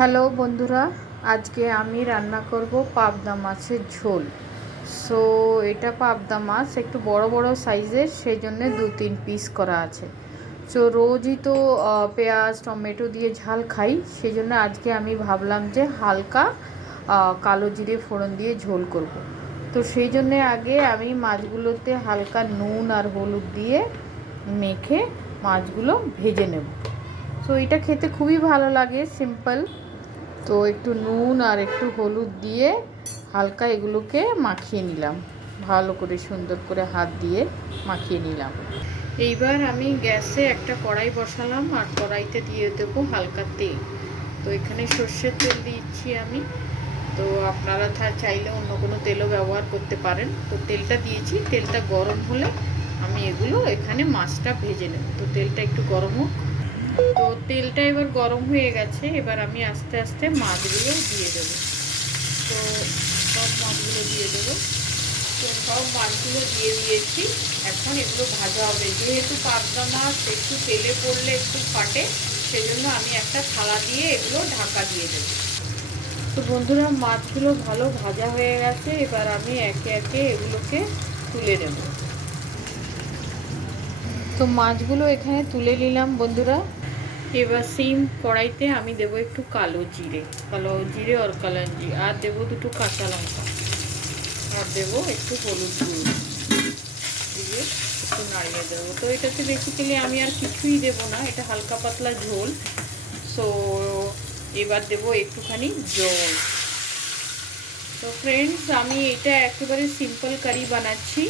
Hello বন্ধুরা, আজকে আমি রান্না করব পাবদা মাছের ঝোল। সো এটা পাবদা মাছ একটু বড় বড় সাইজের, সেই জন্য 2-3 পিস করা আছে। সো রোজই তো পেঁয়াজ টমেটো দিয়ে ঝাল খাই, সেই জন্য আজকে আমি ভাবলাম যে হালকা কালো জিরে ফোড়ন দিয়ে ঝোল করব। তো সেই জন্যে আগে আমি মাছগুলোতে হালকা নুন আর হলুদ দিয়ে মেখে মাছগুলো ভেজে নেব। তো এটা খেতে খুবই ভালো লাগে, সিম্পল। তো একটু নুন আর একটু হলুদ দিয়ে হালকা এগুলোকে মাখিয়ে নিলাম, ভালো করে সুন্দর করে হাত দিয়ে মাখিয়ে নিলাম। এইবার আমি গ্যাসে একটা কড়াই বসালাম আর কড়াইতে দিয়ে দেবো হালকা তেল। তো এখানে সর্ষের তেল দিচ্ছি আমি। তো আপনারা চাইলে অন্য কোনো তেলও ব্যবহার করতে পারেন। তো তেলটা দিয়েছি, তেলটা গরম হলে আমি এগুলো এখানে মাছটা ভেজে নেব। তো তেলটা একটু গরম হোক। তো তেলটা এবার গরম হয়ে গেছে, এবার আমি আস্তে আস্তে মাছগুলো দিয়ে দেবো। তো সব মাছগুলো দিয়ে দেবো। তো সব মাছগুলো দিয়ে দিয়েছি। এখন এগুলো ভাজা হবে, যেহেতু পাবদা মাছ একটু তেলে পড়লে একটু ফাটে, সেজন্য আমি একটা থালা দিয়ে এগুলো ঢাকা দিয়ে দেবো। তো বন্ধুরা, মাছগুলো ভালো ভাজা হয়ে গেছে, এবার আমি একে একে এগুলোকে তুলে নেব। তো মাছগুলো এখানে তুলে নিলাম বন্ধুরা। এবার সেম কড়াইতে আমি দেবো একটু কালো জিরে আর কালাঞ্জি, আর দেবো 2 কাঁচা লঙ্কা, আর দেবো একটু হলুদ গুঁড়ো দিয়ে একটু নাড়িয়ে দেবো। তো এটাতে বেসিক্যালি আমি আর কিছুই দেবো না, এটা হালকা পাতলা ঝোল। সো এবার দেবো একটুখানি জল। তো ফ্রেন্ডস, আমি এটা একেবারে সিম্পল কারি বানাচ্ছি।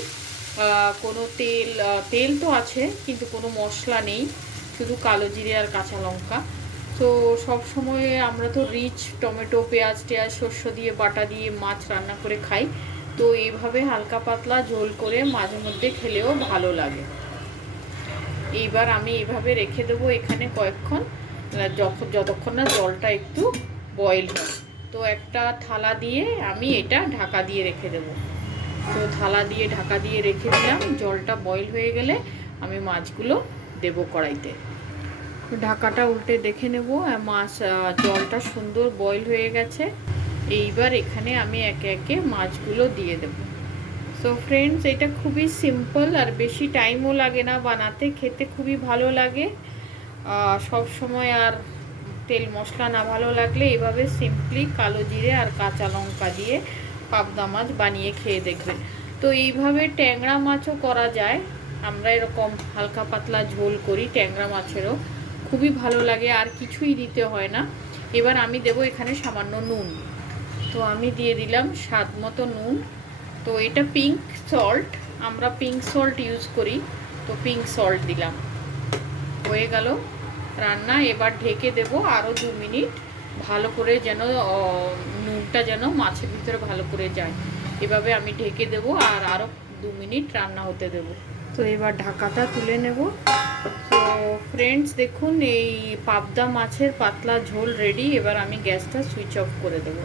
কোনো তেল তো আছে, কিন্তু কোনো মশলা নেই, শুধু কালো জিরে আর কাঁচা লঙ্কা। তো সব সময় আমরা তো রিচ টমেটো পেঁয়াজ শস্য দিয়ে বাটা দিয়ে মাছ রান্না করে খাই। তো এইভাবে হালকা পাতলা ঝোল করে মাঝে মধ্যে খেলেও ভালো লাগে। এইবার আমি এইভাবে রেখে দেবো এখানে কয়েকক্ষণ, যতক্ষণ না জলটা একটু বয়েল হয়। তো একটা থালা দিয়ে আমি এটা ঢাকা দিয়ে রেখে দেবো। তো থালা দিয়ে ঢাকা দিয়ে রেখে দিলাম। জলটা বয়েল হয়ে গেলে আমি মাছগুলো দেবো কড়াইতে। ঢাকাটা উল্টে দেখে নেব, মাছ জলটা সুন্দর বয়েল হয়ে গেছে। এইবার এখানে আমি একে একে মাছগুলো দিয়ে দেব। সো ফ্রেন্ডস, এটা খুবই সিম্পল আর বেশি টাইমও লাগে না বানাতে, খেতে খুবই ভালো লাগে। সব সময় আর তেল মশলা না ভালো লাগলে এভাবে সিম্পলি কালো জিরে আর কাঁচা লঙ্কা দিয়ে পাবদা মাছ বানিয়ে খেয়ে দেখবেন। তো এইভাবে ট্যাংরা মাছও করা যায়। আমরা এরকম হালকা পাতলা ঝোল করি ট্যাংরা মাছেরও, খুবই ভালো লাগে, আর কিছুই দিতে হয় না। এবার আমি দেবো এখানে সামান্য নুন। তো আমি দিয়ে দিলাম স্বাদ মতো নুন। তো এটা পিঙ্ক সল্ট, আমরা পিঙ্ক সল্ট ইউজ করি, তো পিঙ্ক সল্ট দিলাম। হয়ে গেল রান্না। এবার ঢেকে দেব আরও 2 মিনিট, ভালো করে যেন নুনটা যেন মাছের ভিতরে ভালো করে যায়। এভাবে আমি ঢেকে দেব আর আরও 2 মিনিট রান্না হতে দেব। তো এবার ঢাকাটা তুলে নেব। তো ফ্রেন্ডস দেখুন, এই পাবদা মাছের পাতলা ঝোল রেডি। এবার আমি গ্যাসটা সুইচ অফ করে দেবো।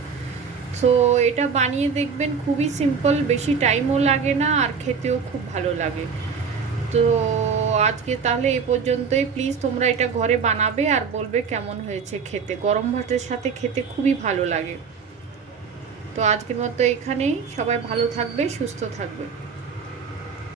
সো এটা বানিয়ে দেখবেন, খুবই সিম্পল, বেশি টাইমও লাগে না আর খেতেও খুব ভালো লাগে। তো আজকে তাহলে এই পর্যন্তই। প্লিজ তোমরা এটা ঘরে বানাবে আর বলবে কেমন হয়েছে খেতে। গরম ভাতের সাথে খেতে খুবই ভালো লাগে। তো আজকের মতো এখানেই, সবাই ভালো থাকবে, সুস্থ থাকবে।